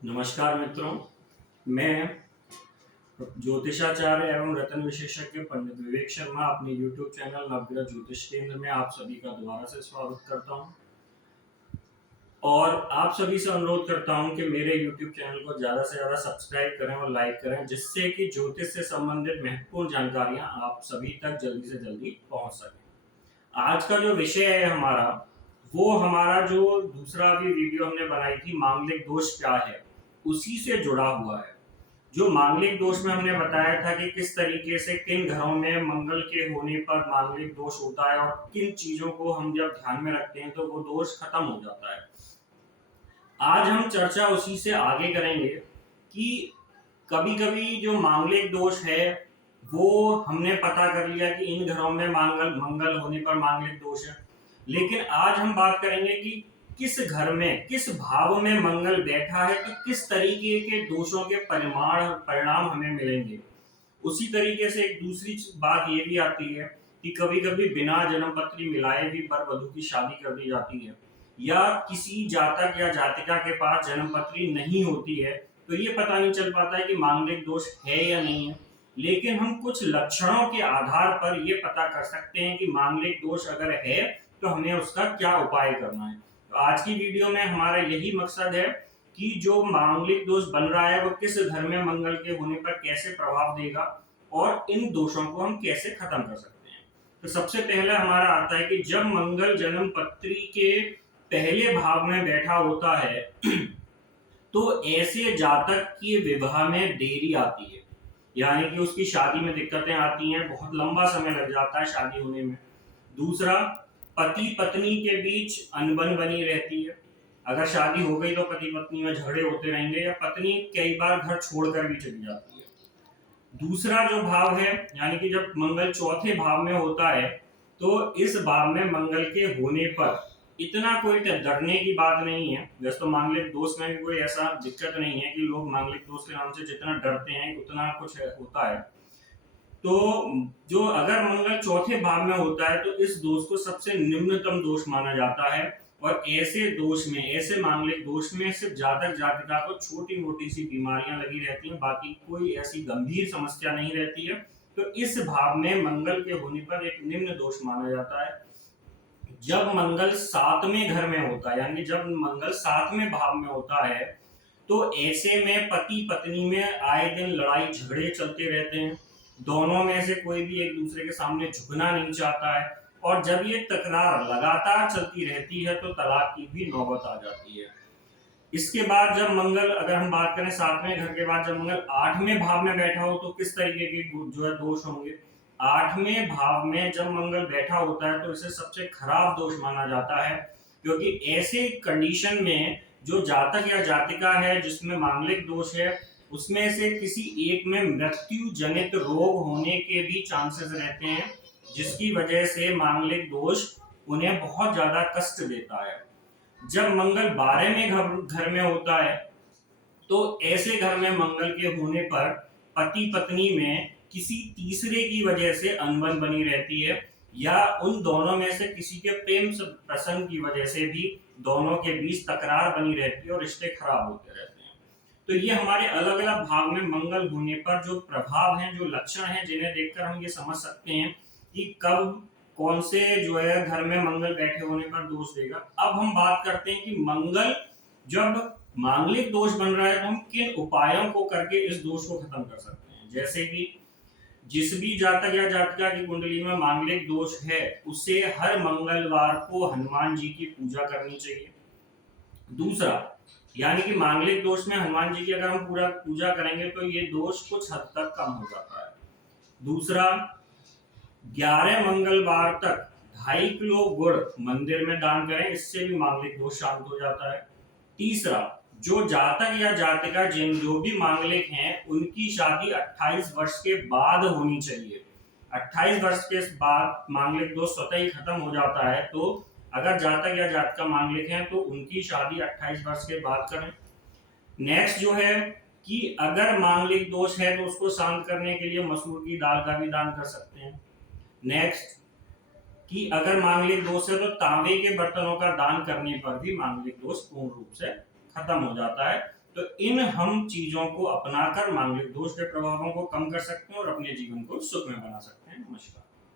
नमस्कार मित्रों, मैं ज्योतिषाचार्य एवं रत्न विशेषज्ञ पंडित विवेक शर्मा अपने YouTube चैनल नवग्रह ज्योतिष केंद्र में आप सभी का दोबारा से स्वागत करता हूं और आप सभी से अनुरोध करता हूं कि मेरे YouTube चैनल को ज़्यादा से ज़्यादा सब्सक्राइब करें और लाइक करें, जिससे कि ज्योतिष से संबंधित महत्वपूर्ण जानकारियां आप सभी तक जल्दी से जल्दी पहुंच सकें। आज का जो विषय है वो हमारा जो दूसरा भी वीडियो हमने बनाई थी, मांगलिक दोष क्या है, उसी से जुड़ा हुआ है। जो मांगलिक दोष में हमने बताया था कि किस तरीके से किन घरों में मंगल के होने पर मांगलिक दोष होता है और किन चीजों को हम जब ध्यान में रखते हैं तो वो दोष खत्म हो जाता है। आज हम चर्चा उसी से आगे करेंगे कि कभी कभी जो मांगलिक दोष है वो हमने पता कर लिया कि इन घरों में मंगल होने पर मांगलिक दोष है, लेकिन आज हम बात करेंगे कि किस घर में किस भाव में मंगल बैठा है तो किस तरीके के दोषों के परिणाम हमें मिलेंगे। उसी तरीके से एक दूसरी बात ये भी आती है कि कभी कभी बिना जन्म पत्री मिलाए भी वर वधू की शादी कर दी जाती है, या किसी जातक या जातिका के पास जन्म पत्री नहीं होती है तो ये पता नहीं चल पाता है कि मांगलिक दोष है या नहीं है, लेकिन हम कुछ लक्षणों के आधार पर ये पता कर सकते हैं कि मांगलिक दोष अगर है तो हमें उसका क्या उपाय करना है। तो आज की वीडियो में हमारा यही मकसद है कि जो मांगलिक दोष बन रहा है वो किस घर में मंगल के होने पर कैसे प्रभाव देगा और इन दोषों को हम कैसे खत्म कर सकते हैं। तो सबसे पहला हमारा आता है कि जब मंगल जन्म पत्री के पहले भाव में बैठा होता है तो ऐसे जातक की विवाह में देरी आती है, यानी कि उसकी शादी में दिक्कतें आती हैं, बहुत लंबा समय लग जाता है शादी होने में। दूसरा, पति पत्नी के बीच अनबन बनी रहती है। अगर शादी हो गई तो पति पत्नी में झगड़े होते रहेंगे या पत्नी कई बार घर छोड़कर भी चली जाती है। दूसरा जो भाव है, यानी कि जब मंगल चौथे भाव में होता है तो इस भाव में मंगल के होने पर इतना कोई डरने की बात नहीं है। वैसे तो मांगलिक दोष में भी कोई ऐसा दिक्कत नहीं है कि लोग मांगलिक दोष के नाम से जितना डरते हैं उतना कुछ होता है। तो जो अगर मंगल चौथे भाव में होता है तो इस दोष को सबसे निम्नतम दोष माना जाता है और ऐसे दोष में, ऐसे मांगलिक दोष में सिर्फ जातक जातिका को छोटी मोटी सी बीमारियां लगी रहती हैं, बाकी कोई ऐसी गंभीर समस्या नहीं रहती है। तो इस भाव में मंगल के होने पर एक निम्न दोष माना जाता है। जब मंगल सातवें घर में होता है, यानी जब मंगल सातवें भाव में होता है तो ऐसे में पति पत्नी में आए दिन लड़ाई झगड़े चलते रहते हैं। दोनों में से कोई भी एक दूसरे के सामने झुकना नहीं चाहता है और जब ये तकरार लगातार चलती रहती है तो तलाक की भी नौबत आ जाती है। इसके बाद जब मंगल, अगर हम बात करें सातवें घर के बाद जब मंगल आठवें भाव में बैठा हो तो किस तरीके के जो है दोष होंगे। आठवें भाव में जब मंगल बैठा होता है तो इसे सबसे खराब दोष माना जाता है, क्योंकि ऐसे कंडीशन में जो जातक या जातिका है जिसमें मांगलिक दोष है उसमें से किसी एक में मृत्यु जनित रोग होने के भी चांसेस रहते हैं, जिसकी वजह से मांगलिक दोष उन्हें बहुत ज्यादा कष्ट देता है। जब मंगल 12वें घर में होता है तो ऐसे घर में मंगल के होने पर पति पत्नी में किसी तीसरे की वजह से अनबन बनी रहती है, या उन दोनों में से किसी के प्रेम प्रसंग की वजह से भी दोनों के बीच तकरार बनी रहती है और रिश्ते खराब होते रहते हैं। तो ये हमारे अलग अलग भाग में मंगल होने पर जो प्रभाव हैं, जो लक्षण हैं, जिन्हें देखकर हम ये समझ सकते हैं कि कब कौन से जो है घर में मंगल बैठे होने पर दोष देगा। अब हम बात करते हैं कि मंगल जब मांगलिक दोष बन रहा है तो हम किन उपायों को करके इस दोष को खत्म कर सकते हैं। जैसे कि जिस भी जातक या जातिका की कुंडली में मांगलिक दोष है उसे हर मंगलवार को हनुमान जी की पूजा करनी चाहिए। दूसरा, यानी कि मांगलिक दोष में हनुमान जी की अगर हम पूरा पूजा करेंगे तो ये दोष कुछ हद तक कम हो जाता है। दूसरा, 11 मंगलवार तक 2.5 किलो गुड़ मंदिर में दान करें, इससे भी मांगलिक दोष शांत हो जाता है। तीसरा, जो जातक या जातिका जो भी मांगलिक हैं उनकी शादी 28 वर्ष के बाद होनी चाहिए। 28 वर्ष के बाद मांगलिक दोष स्वतः ही खत्म हो जाता है। तो अगर जातक या जातिका मांगलिक हैं तो उनकी शादी 28 वर्ष के बाद करें। नेक्स्ट जो है कि अगर मांगलिक दोष है तो उसको शांत करने के लिए मसूर की दाल का भी दान कर सकते हैं। नेक्स्ट कि अगर मांगलिक दोष है तो तांबे के बर्तनों का दान करने पर भी मांगलिक दोष पूर्ण रूप से खत्म हो जाता है। तो इन हम चीजों को अपनाकर मांगलिक दोष के प्रभावों को कम कर सकते हैं और अपने जीवन को सुखमय बना सकते हैं। नमस्कार।